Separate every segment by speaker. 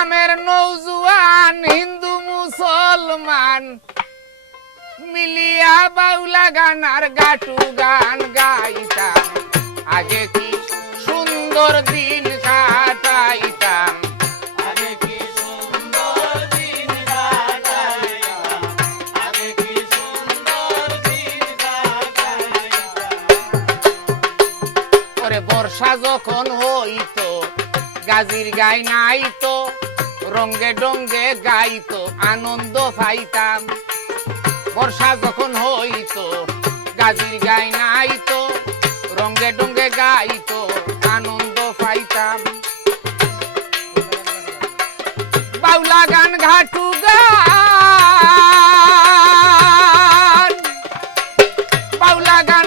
Speaker 1: গ্রামের নৌজুয়ান হিন্দু মুসলমান। মিলিয়া বাউলা গান আর গাটু গান গাইতাম। আগে কি সুন্দর দিন কাটাইতাম। বর্ষা যখন হইতো গাজির গাই নাইতো। রঙ্গে ডঙ্গে গাইতো আনন্দ পাইতাম। বর্ষা যখন হইতো, গাজির গাই নাইতো রঙ্গে ডঙ্গে গাইতো আনন্দ পাইতাম। বাউলা গান ঘাটু গান, বাউলা গান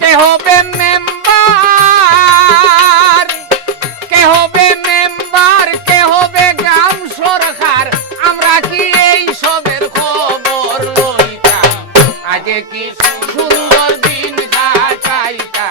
Speaker 1: কে মেম্বার কে হবে সরকার। আমরা কি এই সবের খবর লইতাম? কি সুন্দর দিন কাটাইতাম?